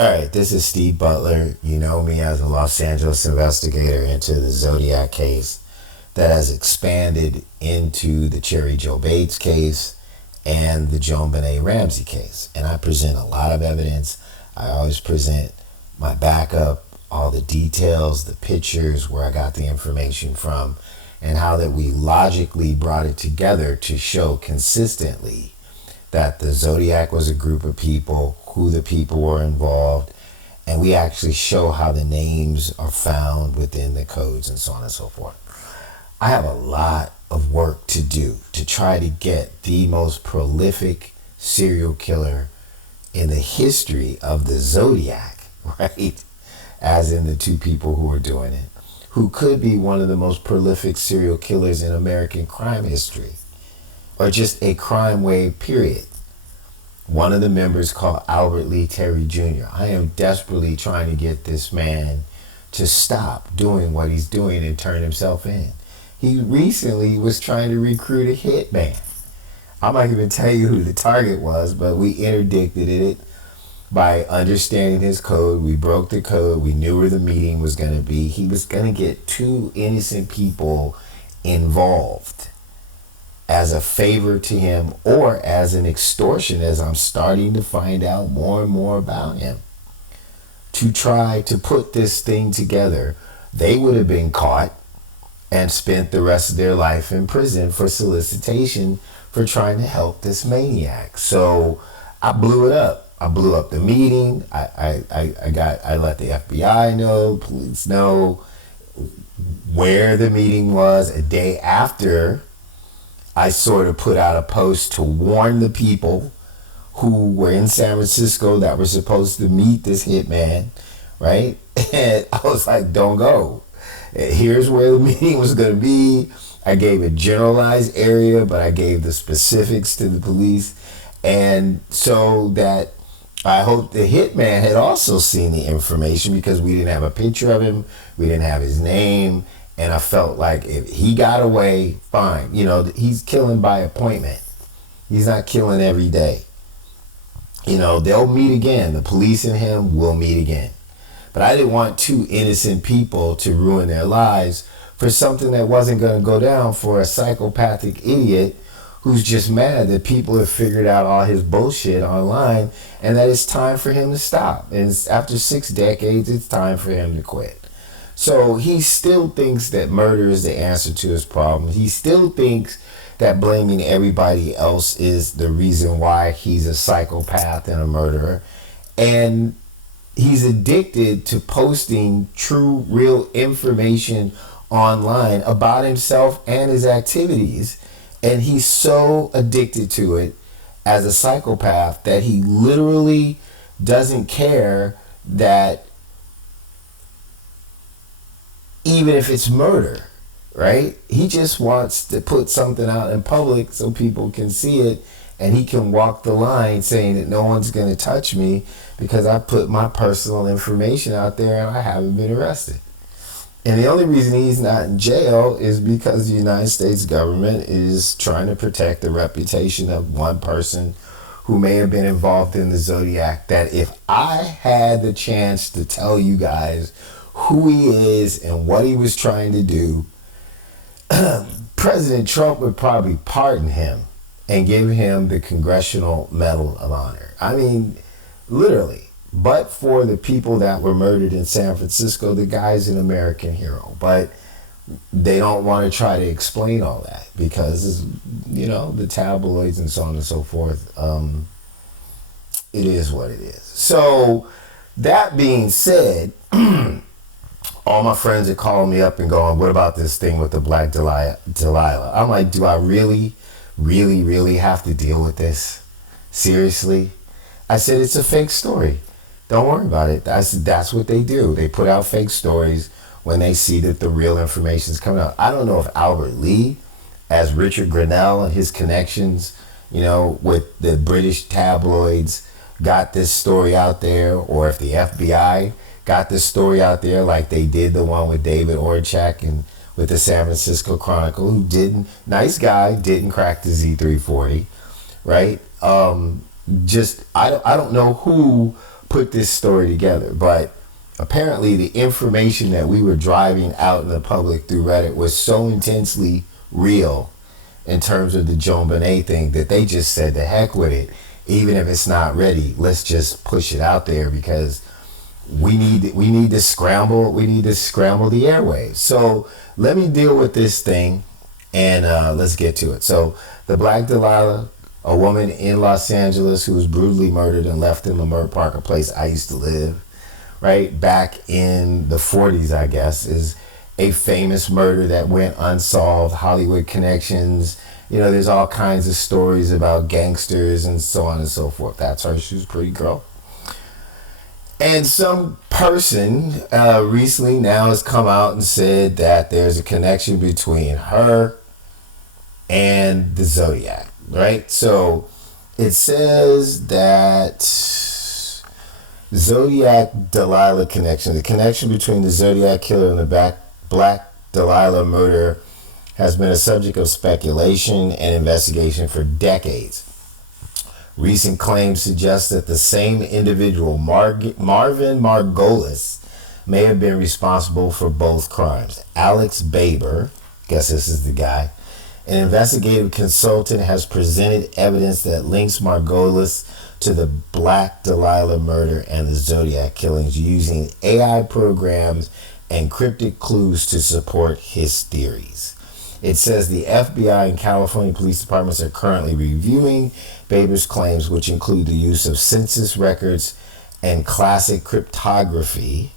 All right, this is Steve Butler. You know me as a Los Angeles investigator into the Zodiac case that has expanded into the Cherry Joe Bates case and the Joan Benet Ramsey case. And I present a lot of evidence. I always present my backup, all the details, the pictures, where I got the information from, and how that we logically brought it together to show consistently that the Zodiac was a group of people, who the people were involved, and we actually show how the names are found within the codes and so on and so forth. I have a lot of work to do to try to get the most prolific serial killer in the history of the Zodiac, right? As in the two people who are doing it, who could be one of the most prolific serial killers in American crime history, or just a crime wave, period. One of the members called Albert Lee Terry Jr. I am desperately trying to get this man to stop doing what he's doing and turn himself in. He recently was trying to recruit a hitman. I'm not even tell you who the target was, but we interdicted it by understanding his code. We broke the code. We knew where the meeting was going to be. He was going to get two innocent people involved as a favor to him or as an extortion, as I'm starting to find out more and more about him, to try to put this thing together. They would have been caught and spent the rest of their life in prison for solicitation for trying to help this maniac. So I blew it up. I blew up the meeting. I let the FBI know, police know where the meeting was. A day after, I sort of put out a post to warn the people who were in San Francisco that were supposed to meet this hitman, right? And I was like, don't go. Here's where the meeting was going to be. I gave a generalized area, but I gave the specifics to the police. And so that I hope the hitman had also seen the information, because we didn't have a picture of him. We didn't have his name. And I felt like if he got away, fine. You know, he's killing by appointment. He's not killing every day. You know, they'll meet again. The police and him will meet again. But I didn't want two innocent people to ruin their lives for something that wasn't going to go down for a psychopathic idiot who's just mad that people have figured out all his bullshit online and that it's time for him to stop. And after 6 decades, it's time for him to quit. So he still thinks that murder is the answer to his problem. He still thinks that blaming everybody else is the reason why he's a psychopath and a murderer. And he's addicted to posting true, real information online about himself and his activities. And he's so addicted to it as a psychopath that he literally doesn't care that even if it's murder, right? He just wants to put something out in public so people can see it, and he can walk the line saying that no one's going to touch me because I put my personal information out there and I haven't been arrested. And the only reason he's not in jail is because the United States government is trying to protect the reputation of one person who may have been involved in the Zodiac, that if I had the chance to tell you guys who he is and what he was trying to do, President Trump would probably pardon him and give him the Congressional Medal of Honor. I mean, literally. But for the people that were murdered in San Francisco, the guy's an American hero. But they don't want to try to explain all that because, you know, the tabloids and so on and so forth. It is what it is. So that being said, all my friends are calling me up and going, what about this thing with the black Dahlia? I'm like, do I really, really, really have to deal with this? Seriously? I said, it's a fake story. Don't worry about it. That's what they do. They put out fake stories when they see that the real information is coming out. I don't know if Albert Lee, as Richard Grenell and his connections, you know, with the British tabloids, got this story out there, or if the FBI got this story out there like they did the one with David Orchak and with the San Francisco Chronicle, who didn't, nice guy, didn't crack the Z340, right? I don't know who put this story together. But apparently the information that we were driving out in the public through Reddit was so intensely real in terms of the Joan Bonet thing that they just said the heck with it. Even if it's not ready, let's just push it out there because we need to scramble the airwaves. So let me deal with this thing and let's get to it. So the Black Dahlia, a woman in Los Angeles who was brutally murdered and left in Leimert Park, a place I used to live, right back in the 40s, I guess, is a famous murder that went unsolved. Hollywood connections. There's all kinds of stories about gangsters and so on and so forth. That's her. She was a pretty girl. And some person recently now has come out and said that there's a connection between her and the Zodiac, right? So it says that Zodiac Dahlia connection, the connection between the Zodiac killer and the Black Dahlia murder has been a subject of speculation and investigation for decades. Recent claims suggest that the same individual, Marvin Margolis, may have been responsible for both crimes. Alex Baber, guess this is the guy, an investigative consultant, has presented evidence that links Margolis to the Black Dahlia murder and the Zodiac killings using AI programs and cryptic clues to support his theories. It says the FBI and California police departments are currently reviewing Baber's claims, which include the use of census records and classic cryptography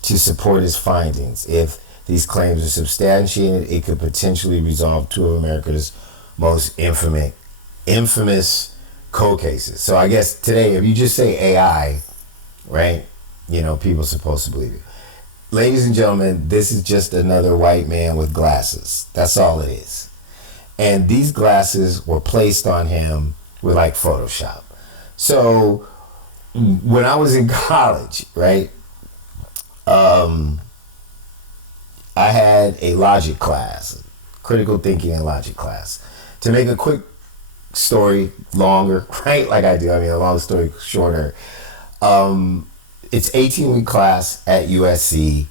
to support his findings. If these claims are substantiated, it could potentially resolve two of America's most infamous cold cases. So I guess today, if you just say AI, right, people are supposed to believe it. Ladies and gentlemen, this is just another white man with glasses. That's all it is. And these glasses were placed on him with like Photoshop. So when I was in college, right, I had a logic class, critical thinking and logic class. To make a quick story longer, right, like I do, I mean a long story shorter, it's 18-week class at USC.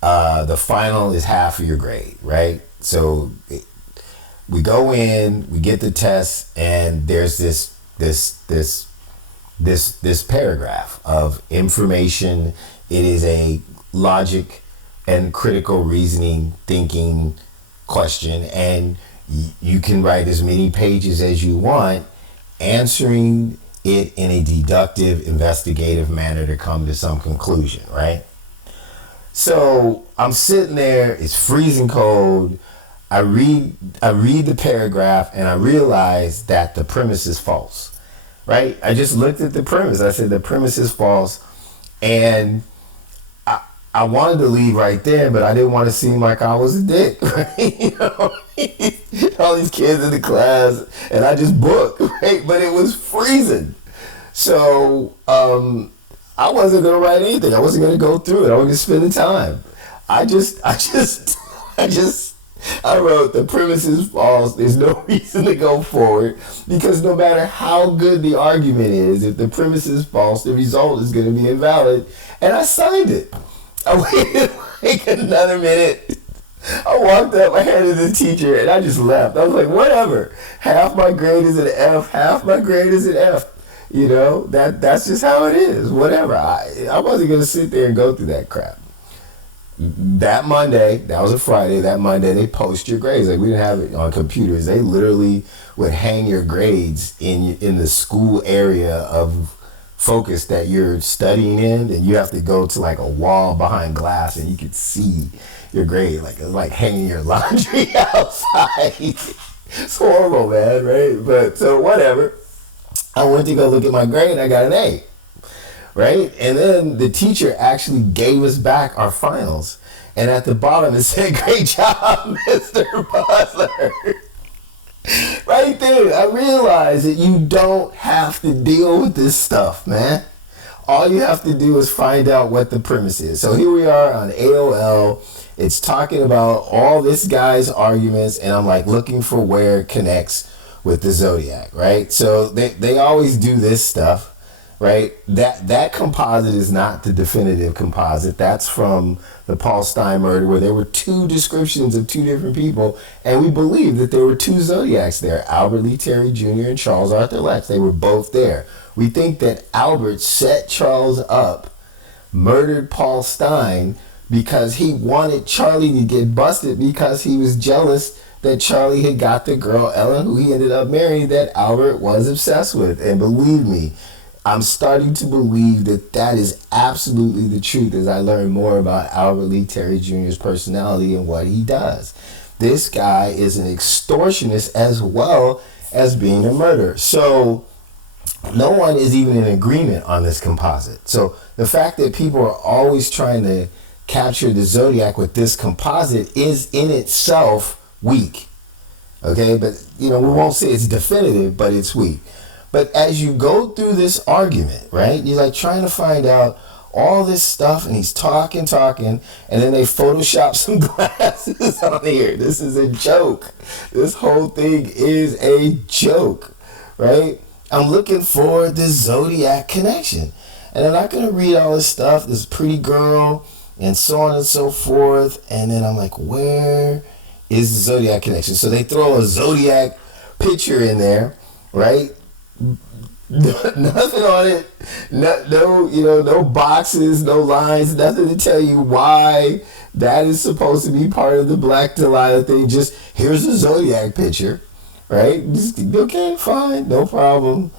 The final is half of your grade, right? So we go in, we get the test, and there's this paragraph of information. It is a logic and critical reasoning thinking question, and you can write as many pages as you want, answering it in a deductive, investigative manner to come to some conclusion, right? So I'm sitting there, it's freezing cold. I read the paragraph and I realize that the premise is false, right? I just looked at the premise. I said the premise is false, and I wanted to leave right there, but I didn't want to seem like I was a dick, right? All these kids in the class, and I just booked, right? But it was freezing. So I wasn't gonna write anything. I wasn't gonna go through it. I was gonna spend the time. I wrote the premise is false. There's no reason to go forward because no matter how good the argument is, if the premise is false, the result is gonna be invalid. And I signed it. I waited like another minute. I walked up, I handed the teacher, and I just left. I was like, whatever. Half my grade is an F, half my grade is an F. That's just how it is. Whatever. I wasn't going to sit there and go through that crap. That Monday, that was a Friday, that Monday they post your grades. Like we didn't have it on computers. They literally would hang your grades in the school area of focus that you're studying in, and you have to go to like a wall behind glass and you can see your grade. Like it's like hanging your laundry outside. It's horrible, man, right? But so whatever. I went to go look at my grade and I got an A, right? And then the teacher actually gave us back our finals, and at the bottom it said, "Great job, Mr. Butler." Right there, I realized that you don't have to deal with this stuff, man. All you have to do is find out what the premise is. So here we are on AOL. It's talking about all this guy's arguments, and I'm like looking for where it connects with the Zodiac, right? So they always do this stuff, right? That composite is not the definitive composite. That's from the Paul Stein murder, where there were two descriptions of two different people, and we believe that there were two Zodiacs there, Albert Lee Terry Jr. and Charles Arthur Lex. They were both there. We think that Albert set Charles up, murdered Paul Stein, because he wanted Charlie to get busted because he was jealous that Charlie had got the girl, Ellen, who he ended up marrying, that Albert was obsessed with. And believe me, I'm starting to believe that that is absolutely the truth as I learn more about Albert Lee Terry Jr.'s personality and what he does. This guy is an extortionist as well as being a murderer. So no one is even in agreement on this composite. So the fact that people are always trying to capture the Zodiac with this composite is in itself weak. Okay, but we won't say it's definitive, but it's weak. But as you go through this argument, right, you're like trying to find out all this stuff, and he's talking, and then they Photoshop some glasses on here. This is a joke. This whole thing is a joke, right? I'm looking for the Zodiac connection. And I'm not going to read all this stuff, this pretty girl, and so on and so forth. And then I'm like, where is the Zodiac connection? So they throw a Zodiac picture in there, right? Nothing on it. No boxes, no lines, nothing to tell you why that is supposed to be part of the Black Dahlia thing. Just here's a Zodiac picture, right? Just, okay, fine, no problem.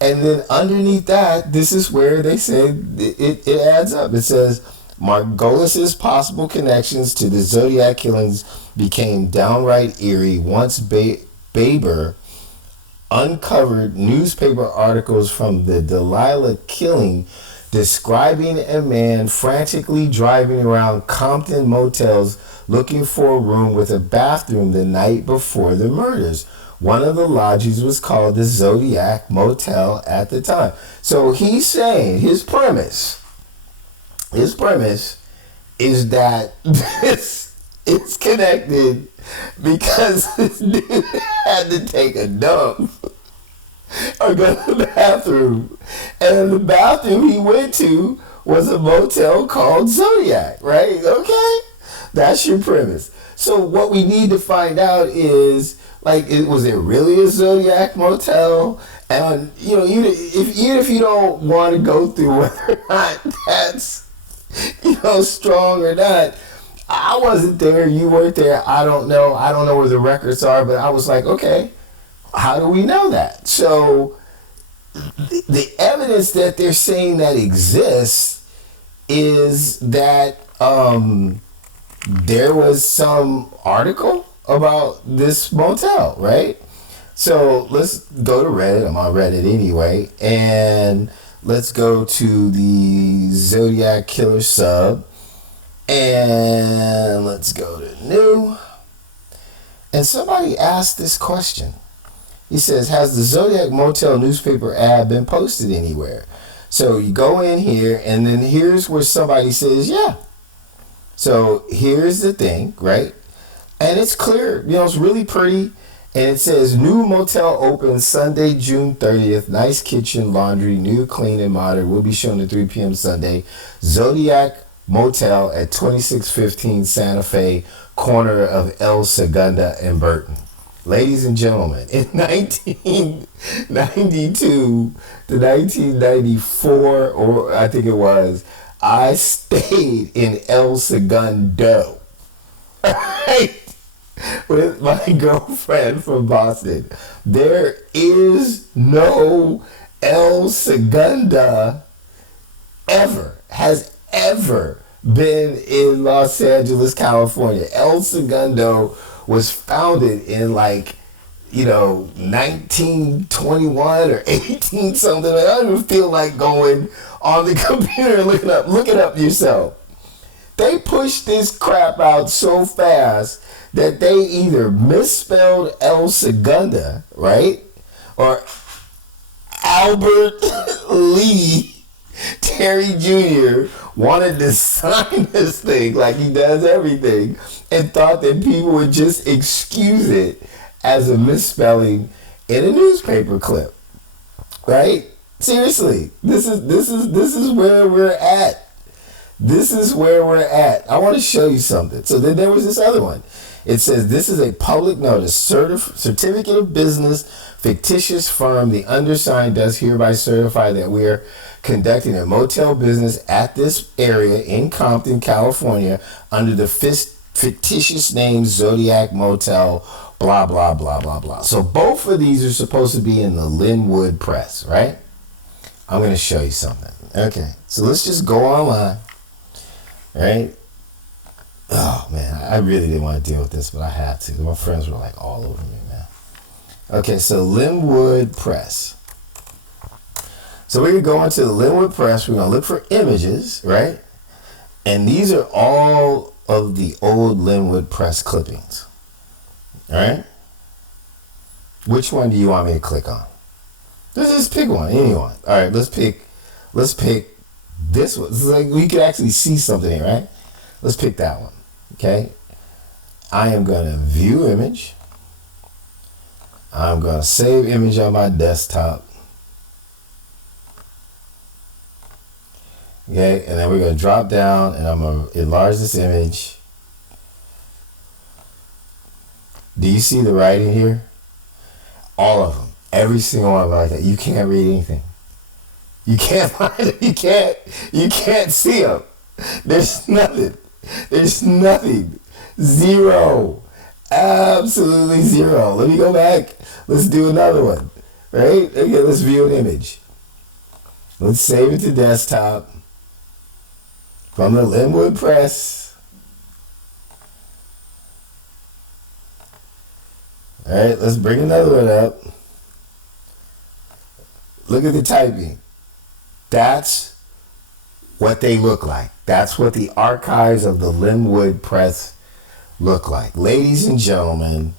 And then underneath that, this is where they say it adds up. It says, Margolis's possible connections to the Zodiac killings became downright eerie once Baber uncovered newspaper articles from the Dahlia killing describing a man frantically driving around Compton motels looking for a room with a bathroom the night before the murders. One of the lodges was called the Zodiac Motel at the time. So he's saying his premise is that this is connected because this dude had to take a dump or go to the bathroom. And the bathroom he went to was a motel called Zodiac, right? Okay? That's your premise. So what we need to find out is, was it really a Zodiac motel? And, even if you don't want to go through whether or not that's, strong or not, I wasn't there, you weren't there, I don't know where the records are, but I was like, okay, how do we know that? So the evidence that they're saying that exists is that there was some article about this motel, right? So let's go to Reddit. I'm on Reddit anyway, and let's go to the Zodiac Killer sub, and let's go to new. And somebody asked this question. He says, has the Zodiac Motel newspaper ad been posted anywhere? So you go in here, and then here's where somebody says, yeah. So here's the thing, right? And it's clear, it's really pretty. And it says, new motel opens Sunday, June 30th. Nice kitchen, laundry, new, clean, and modern. Will be shown at 3 p.m. Sunday. Zodiac Motel at 2615 Santa Fe, corner of El Segunda and Burton. Ladies and gentlemen, in 1992 to 1994, or I think it was, I stayed in El Segundo, right, with my girlfriend from Boston. There is no El Segunda has ever been in Los Angeles, California. El Segundo was founded in 1921 or 18 something. I don't even feel like going on the computer and looking up. Look it up yourself. They pushed this crap out so fast that they either misspelled El Segunda, right? Or Albert Lee Terry Jr. wanted to sign this thing like he does everything and thought that people would just excuse it as a misspelling in a newspaper clip, right? Seriously, this is where we're at. This is where we're at. I want to show you something. So then there was this other one. It says this is a public notice, certificate of business, fictitious firm. The undersigned does hereby certify that we are conducting a motel business at this area in Compton, California, under the fictitious name Zodiac Motel. Blah blah blah blah blah. So both of these are supposed to be in the Linwood Press, right? I'm going to show you something. Okay, so let's just go online, right? Oh man, I really didn't want to deal with this, but I had to. My friends were like all over me, man. Okay, so Linwood Press. So we're going to go into the Linwood Press. We're going to look for images, right? And these are all of the old Linwood Press clippings. All right? Which one do you want me to click on? Just pick one, anyone. All right, let's pick this one. This is like we could actually see something here, right? Let's pick that one. Okay? I am going to view image. I'm going to save image on my desktop. Okay, and then we're going to drop down and I'm going to enlarge this image. Do you see the writing here? All of them. Every single one of them like that. You can't read anything. You can't find it. You can't see them. There's nothing. There's nothing. Zero. Absolutely zero. Let me go back. Let's do another one. Right? Okay, let's view an image. Let's save it to desktop. From the Linwood Press. All right, let's bring another one up. Look at the typing. That's what they look like. That's what the archives of the Linwood Press look like. Ladies and gentlemen,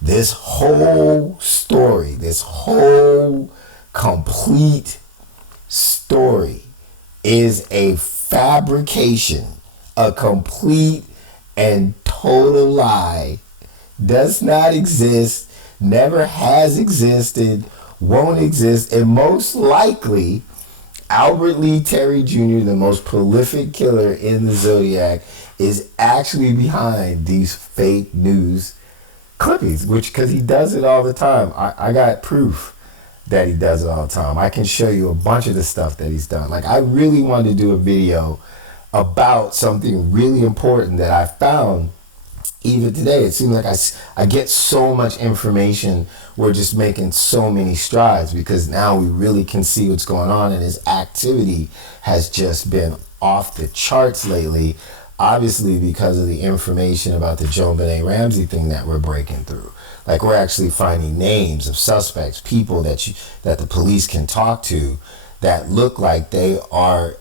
this whole story, this whole complete story is a fabrication, a complete and total lie. Does not exist, never has existed, won't exist, and most likely Albert Lee Terry Jr., the most prolific killer in the Zodiac, is actually behind these fake news clippings, which, because he does it all the time. I got proof that he does it all the time. I can show you a bunch of the stuff that he's done. Like, I really wanted to do a video about something really important that I found even today. It seems like I get so much information. We're just making so many strides because now we really can see what's going on, and his activity has just been off the charts lately, obviously because of the information about the JonBenet Ramsey thing that we're breaking through. Like, we're actually finding names of suspects, people that the police can talk to that look like they are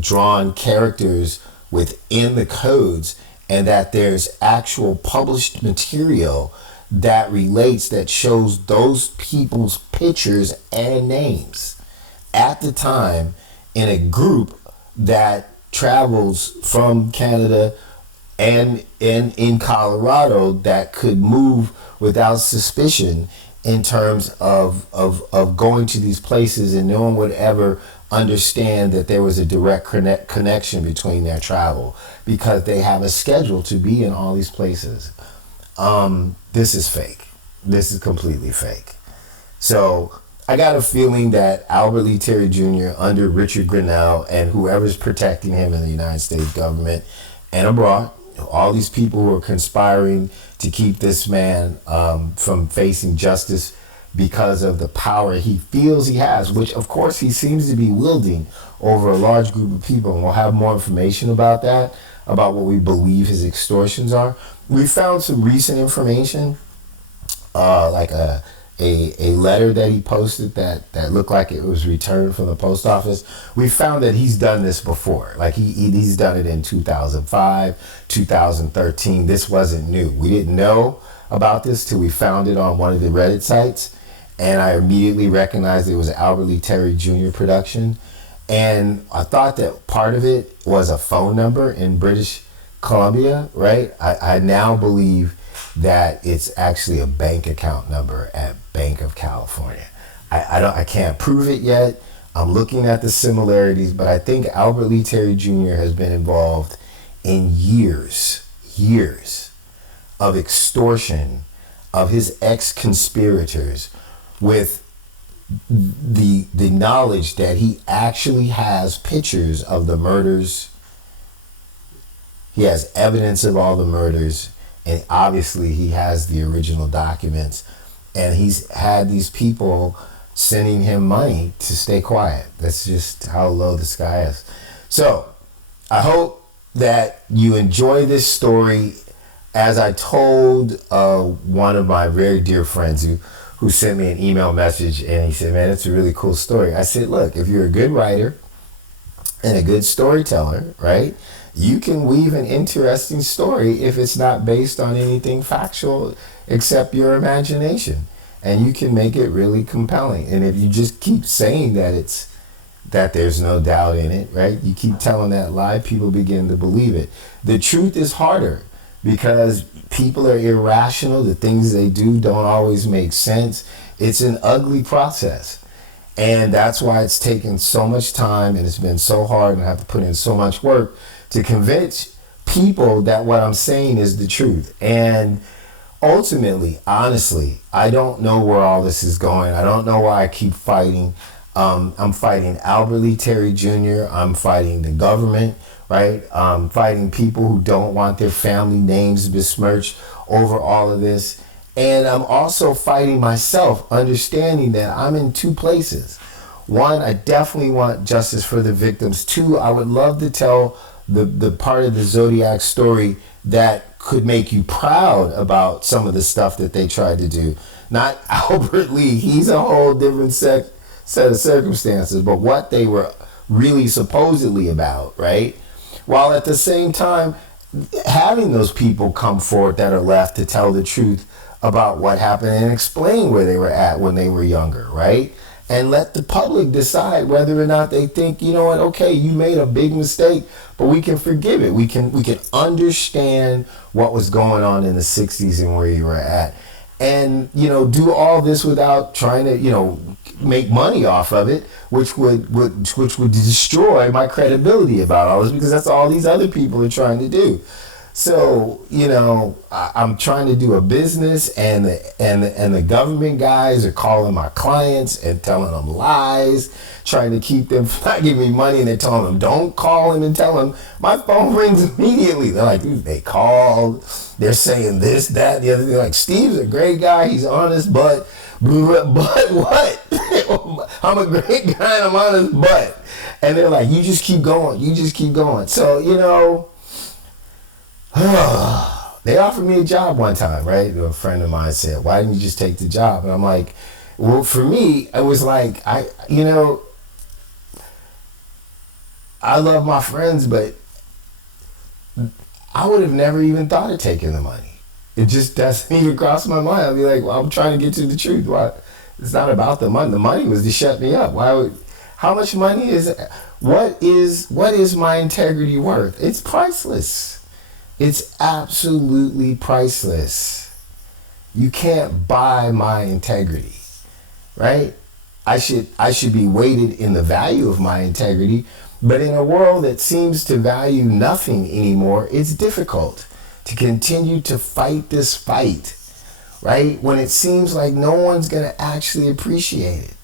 drawn characters within the codes, and that there's actual published material that relates, that shows those people's pictures and names at the time in a group that travels from Canada and in Colorado that could move without suspicion in terms of going to these places, and no one would ever understand that there was a direct connection between their travel because they have a schedule to be in all these places. This is fake. This is completely fake. So I got a feeling that Albert Lee Terry Jr. under Richard Grinnell and whoever's protecting him in the United States government and abroad, all these people who are conspiring to keep this man from facing justice because of the power he feels he has, which of course he seems to be wielding over a large group of people. And we'll have more information about that, about what we believe his extortions are. We found some recent information, like a letter that he posted that looked like it was returned from the post office. We found that he's done this before. Like he's done it in 2005, 2013. This wasn't new. We didn't know about this till we found it on one of the Reddit sites, and I immediately recognized it was an Albert Lee Terry Jr. production. And I thought that part of it was a phone number in British Columbia, right? I now believe that it's actually a bank account number at Bank of California. I can't prove it yet. I'm looking at the similarities, but I think Albert Lee Terry Jr. has been involved in years of extortion of his ex-conspirators with the knowledge that he actually has pictures of the murders. He has evidence of all the murders, and obviously he has the original documents, and he's had these people sending him money to stay quiet. That's just how low the sky is. So I hope that you enjoy this story. As I told one of my very dear friends who sent me an email message, and he said, man, it's a really cool story. I said, look, if you're a good writer and a good storyteller, right, you can weave an interesting story if it's not based on anything factual except your imagination. And you can make it really compelling. And if you just keep saying that there's no doubt in it, right? You keep telling that lie, people begin to believe it. The truth is harder because people are irrational. The things they do don't always make sense. It's an ugly process. And that's why it's taken so much time, and it's been so hard, and I have to put in so much work to convince people that what I'm saying is the truth. And ultimately, honestly, I don't know where all this is going. I don't know why I keep fighting. I'm fighting Albert Lee Terry Jr. I'm fighting the government, right? I'm fighting people who don't want their family names besmirched over all of this. And I'm also fighting myself, understanding that I'm in two places. One, I definitely want justice for the victims. Two, I would love to tell the part of the Zodiac story that could make you proud about some of the stuff that they tried to do. Not Albert Lee, he's a whole different set of circumstances, but what they were really supposedly about, right? While at the same time, having those people come forward that are left to tell the truth about what happened and explain where they were at when they were younger, right? And let the public decide whether or not they think, you know what, okay, you made a big mistake, but we can forgive it. We can understand what was going on in the 60s and where you were at. And, do all this without trying to, make money off of it, which would destroy my credibility about all this, because that's all these other people are trying to do. So, I'm trying to do a business, and the government guys are calling my clients and telling them lies, trying to keep them from not giving me money, and they're telling them, don't call him, and tell them. My phone rings immediately. They're like, dude, they called, they're saying this, that, the other thing. Like, Steve's a great guy, he's honest, but what? I'm a great guy and I'm honest, but. And they're like, you just keep going. So, they offered me a job one time, right? A friend of mine said, why didn't you just take the job? And I'm like, well, for me, it was like, I love my friends, but I would have never even thought of taking the money. It just doesn't even cross my mind. I'll be like, well, I'm trying to get to the truth. Why? It's not about the money. The money was to shut me up. How much money is, what is my integrity worth? It's priceless. It's absolutely priceless. You can't buy my integrity, right? I should be weighted in the value of my integrity, but in a world that seems to value nothing anymore, it's difficult to continue to fight this fight, right? When it seems like no one's going to actually appreciate it.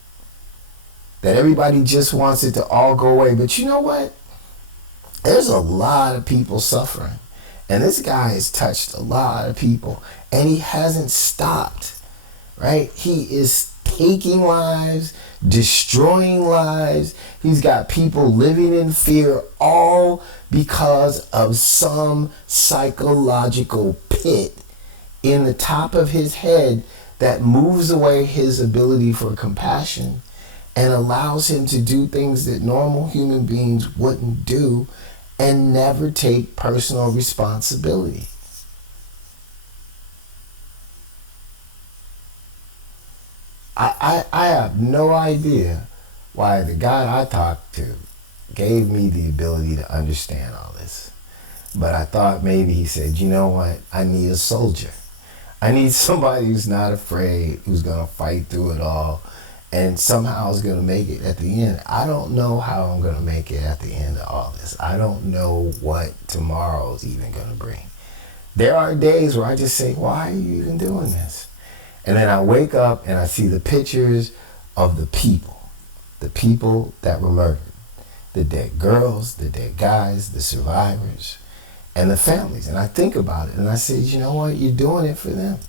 That everybody just wants it to all go away. But you know what? There's a lot of people suffering. And this guy has touched a lot of people. And he hasn't stopped, right? He is taking lives, destroying lives. He's got people living in fear, all because of some psychological pit in the top of his head that moves away his ability for compassion and allows him to do things that normal human beings wouldn't do and never take personal responsibility. I have no idea why the guy I talked to gave me the ability to understand all this. But I thought maybe he said, you know what? I need a soldier. I need somebody who's not afraid, who's going to fight through it all And somehow I was going to make it at the end. I don't know how I'm going to make it at the end of all this. I don't know what tomorrow's even going to bring. There are days where I just say, why are you even doing this? And then I wake up and I see the pictures of the people that were murdered, the dead girls, the dead guys, the survivors, and the families. And I think about it and I say, you know what? You're doing it for them.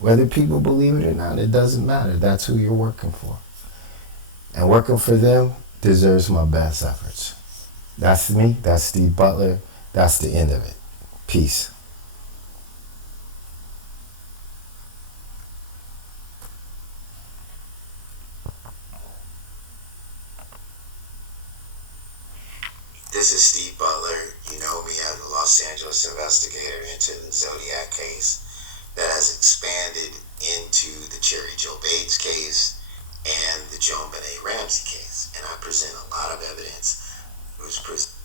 Whether people believe it or not, it doesn't matter. That's who you're working for. And working for them deserves my best efforts. That's me. That's Steve Butler. That's the end of it. Peace. This is Steve Butler. You know me as a Los Angeles investigator into the Zodiac case that has expanded into the Cherry Joe Bates case and the Joan Benet Ramsey case. And I present a lot of evidence. It was presented